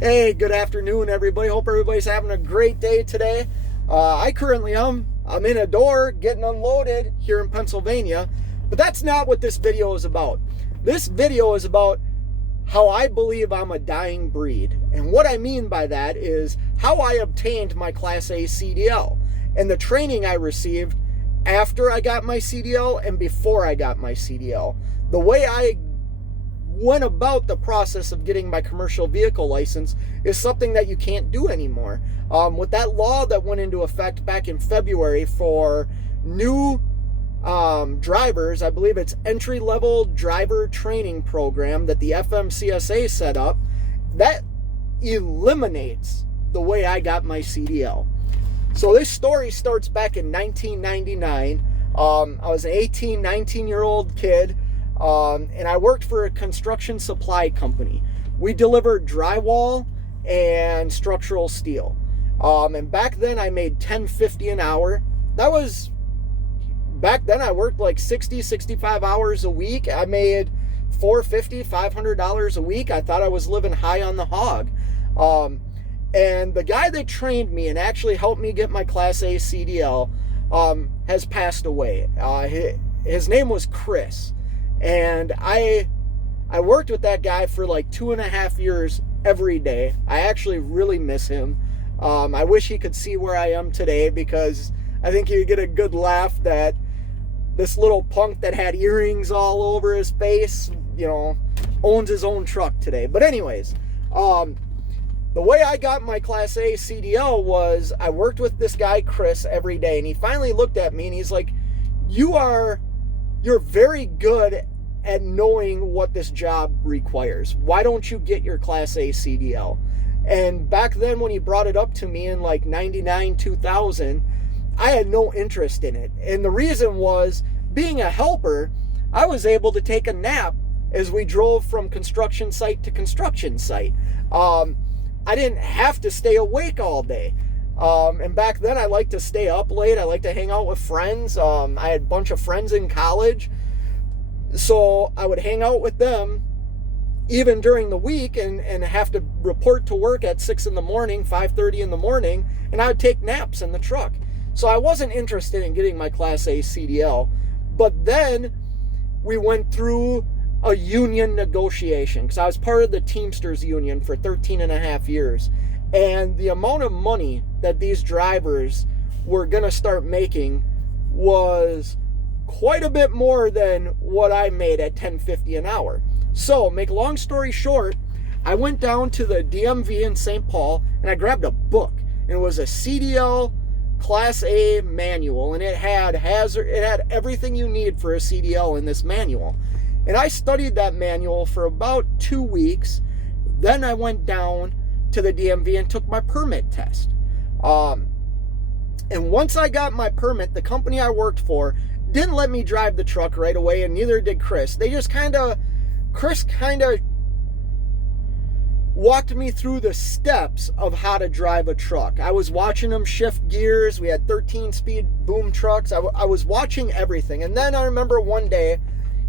Hey, good afternoon, everybody. Hope everybody's having a great day today. I currently am. I'm in a door getting unloaded here in Pennsylvania, but that's not what this video is about. This video is about how I believe I'm a dying breed. And what I mean by that is how I obtained my Class A CDL and the training I received after I got my CDL and before I got my CDL. The way I went about the process of getting my commercial vehicle license is something that you can't do anymore. With that law that went into effect back in February for new drivers, I believe it's entry-level driver training program that the FMCSA set up, that eliminates the way I got my CDL. So this story starts back in 1999. I was an 18, 19-year-old kid. And I worked for a construction supply company. We delivered drywall and structural steel. And back then I made $10.50 an hour. Back then I worked like 60, 65 hours a week. I made $450, $500 a week. I thought I was living high on the hog. And the guy that trained me and actually helped me get my Class A CDL has passed away. His name was Chris. And I worked with that guy for like 2.5 years every day. I actually really miss him. I wish he could see where I am today, because I think he'd get a good laugh that this little punk that had earrings all over his face, owns his own truck today. But anyways, the way I got my Class A CDL was I worked with this guy, Chris, every day. And he finally looked at me and he's like, you're very good at knowing what this job requires. Why don't you get your Class A CDL? And back then when he brought it up to me in like 99, 2000, I had no interest in it. And the reason was, being a helper, I was able to take a nap as we drove from construction site to construction site. I didn't have to stay awake all day. And back then I liked to stay up late. I liked to hang out with friends. I had a bunch of friends in college. So I would hang out with them even during the week and have to report to work at 6 in the morning, 5:30 in the morning, and I would take naps in the truck. So I wasn't interested in getting my Class A CDL. But then we went through a union negotiation, because I was part of the Teamsters union for 13.5 years. And the amount of money that these drivers were going to start making was quite a bit more than what I made at $10.50 an hour. So, make a long story short, I went down to the DMV in St. Paul and I grabbed a book. And it was a CDL Class A manual, and it had everything you need for a CDL in this manual. And I studied that manual for about 2 weeks. Then I went down to the DMV and took my permit test. And once I got my permit, the company I worked for didn't let me drive the truck right away, and neither did Chris. Chris kind of walked me through the steps of how to drive a truck. I was watching him shift gears. We had 13-speed boom trucks. I was watching everything. And then I remember one day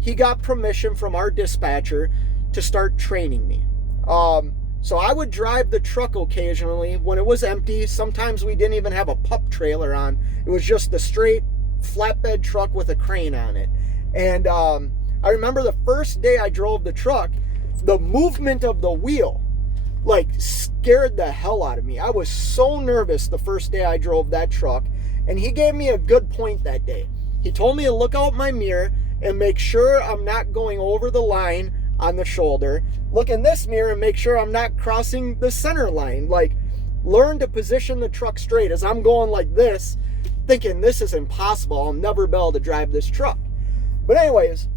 he got permission from our dispatcher to start training me. So I would drive the truck occasionally when it was empty. Sometimes we didn't even have a pup trailer on. It was just a straight flatbed truck with a crane on it. And I remember the first day I drove the truck, the movement of the wheel scared the hell out of me. I was so nervous the first day I drove that truck. And he gave me a good point that day. He told me to look out my mirror and make sure I'm not going over the line on the shoulder. Look in this mirror and make sure I'm not crossing the center line. Learn to position the truck straight as I'm going like this, thinking this is impossible. I'll never be able to drive this truck. But anyways,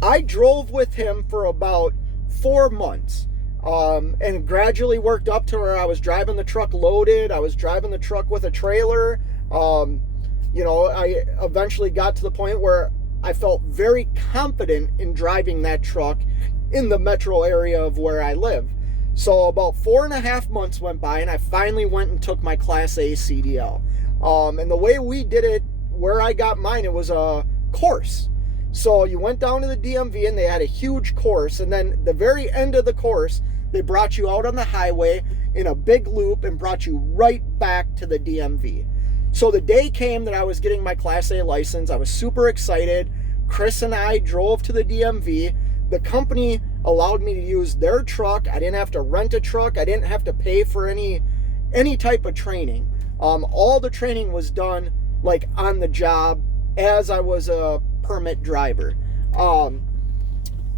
I drove with him for about 4 months. And gradually worked up to where I was driving the truck loaded. I was driving the truck with a trailer. I eventually got to the point where I felt very confident in driving that truck in the metro area of where I live. So about 4.5 months went by and I finally went and took my Class A CDL. And the way we did it, where I got mine, it was a course. So you went down to the DMV and they had a huge course, and then the very end of the course, They brought you out on the highway in a big loop and brought you right back to the DMV. So the day came that I was getting my Class A license. I was super excited. Chris and I drove to the DMV. The company allowed me to use their truck. I didn't have to rent a truck. I didn't have to pay for any type of training. All the training was done like on the job as I was a permit driver.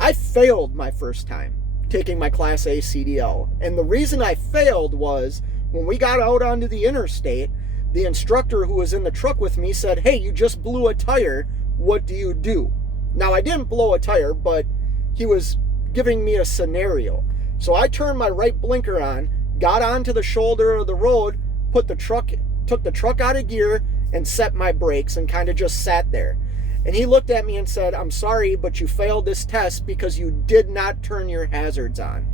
I failed my first time taking my Class A CDL. And the reason I failed was when we got out onto the interstate, the instructor who was in the truck with me said, "Hey, you just blew a tire. What do you do?" Now, I didn't blow a tire, but he was giving me a scenario. So I turned my right blinker on, got onto the shoulder of the road, took the truck out of gear, and set my brakes and kind of just sat there. And he looked at me and said, "I'm sorry, but you failed this test because you did not turn your hazards on."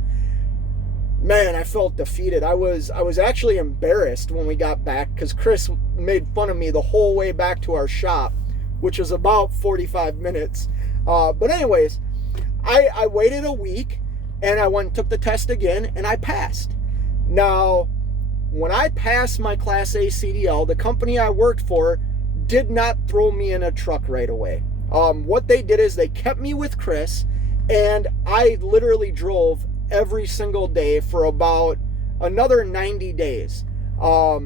Man, I felt defeated. I was actually embarrassed when we got back because Chris made fun of me the whole way back to our shop, which was about 45 minutes. But anyways, I waited a week and I went and took the test again and I passed. Now, when I passed my Class A CDL, the company I worked for did not throw me in a truck right away. What they did is they kept me with Chris, and I literally drove every single day for about another 90 days. I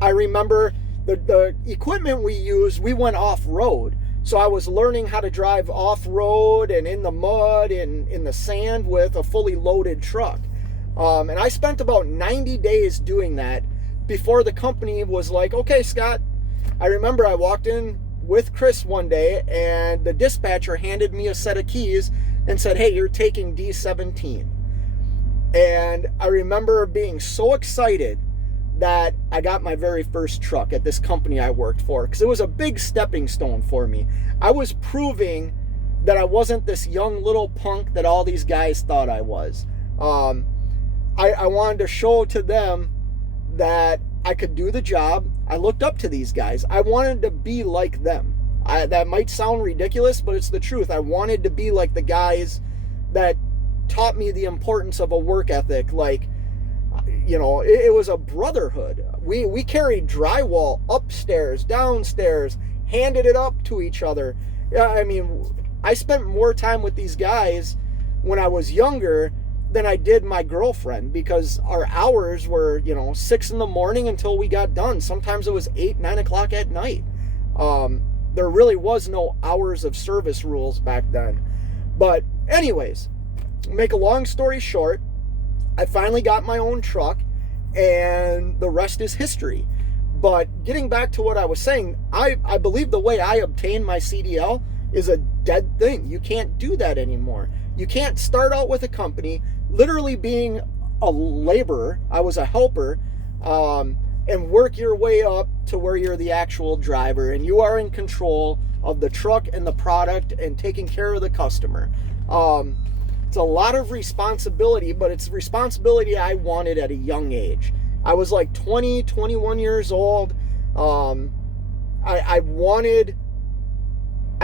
remember the equipment we used, we went off-road. So I was learning how to drive off-road and in the mud and in the sand with a fully loaded truck. And I spent about 90 days doing that before the company was like, "Okay, Scott." I remember I walked in with Chris one day and the dispatcher handed me a set of keys and said, "Hey, you're taking D17. And I remember being so excited that I got my very first truck at this company I worked for because it was a big stepping stone for me. I was proving that I wasn't this young little punk that all these guys thought I was. I wanted to show to them that I could do the job. I looked up to these guys. I wanted to be like them. That might sound ridiculous, but it's the truth. I wanted to be like the guys that taught me the importance of a work ethic. Like, you know, it was a brotherhood. We carried drywall upstairs, downstairs, handed it up to each other. I mean, I spent more time with these guys when I was younger than I did my girlfriend because our hours were, 6 in the morning until we got done. Sometimes it was 8, 9 o'clock at night. There really was no hours of service rules back then. But anyways, make a long story short, I finally got my own truck and the rest is history. But getting back to what I was saying, I believe the way I obtained my CDL is a dead thing. You can't do that anymore. You can't start out with a company, literally being a laborer, I was a helper, and work your way up to where you're the actual driver and you are in control of the truck and the product and taking care of the customer. It's a lot of responsibility, but it's responsibility I wanted at a young age. I was like 20, 21 years old. I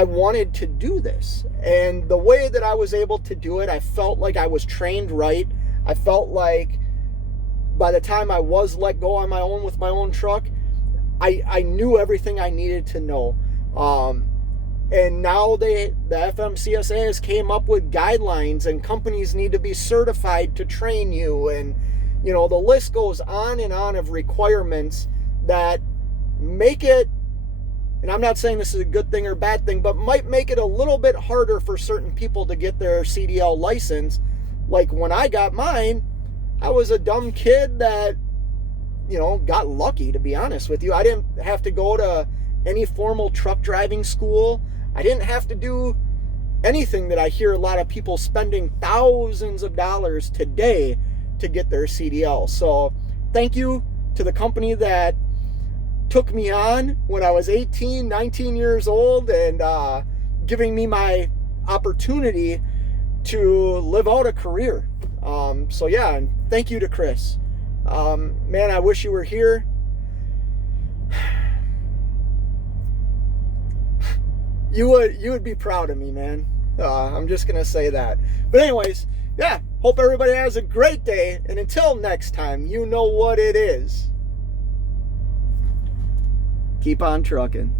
wanted to do this. And the way that I was able to do it, I felt like I was trained right. I felt like by the time I was let go on my own with my own truck, I knew everything I needed to know. And now the FMCSA has came up with guidelines and companies need to be certified to train you. And, the list goes on and on of requirements that make it, and I'm not saying this is a good thing or bad thing, but might make it a little bit harder for certain people to get their CDL license. Like when I got mine, I was a dumb kid that, got lucky, to be honest with you. I didn't have to go to any formal truck driving school. I didn't have to do anything that I hear a lot of people spending thousands of dollars today to get their CDL. So thank you to the company that took me on when I was 18, 19 years old and giving me my opportunity to live out a career. So yeah, and thank you to Chris. Man, I wish you were here. You would be proud of me, man. I'm just gonna say that. But anyways, yeah, Hope everybody has a great day, and until next time, you know what it is. Keep on trucking.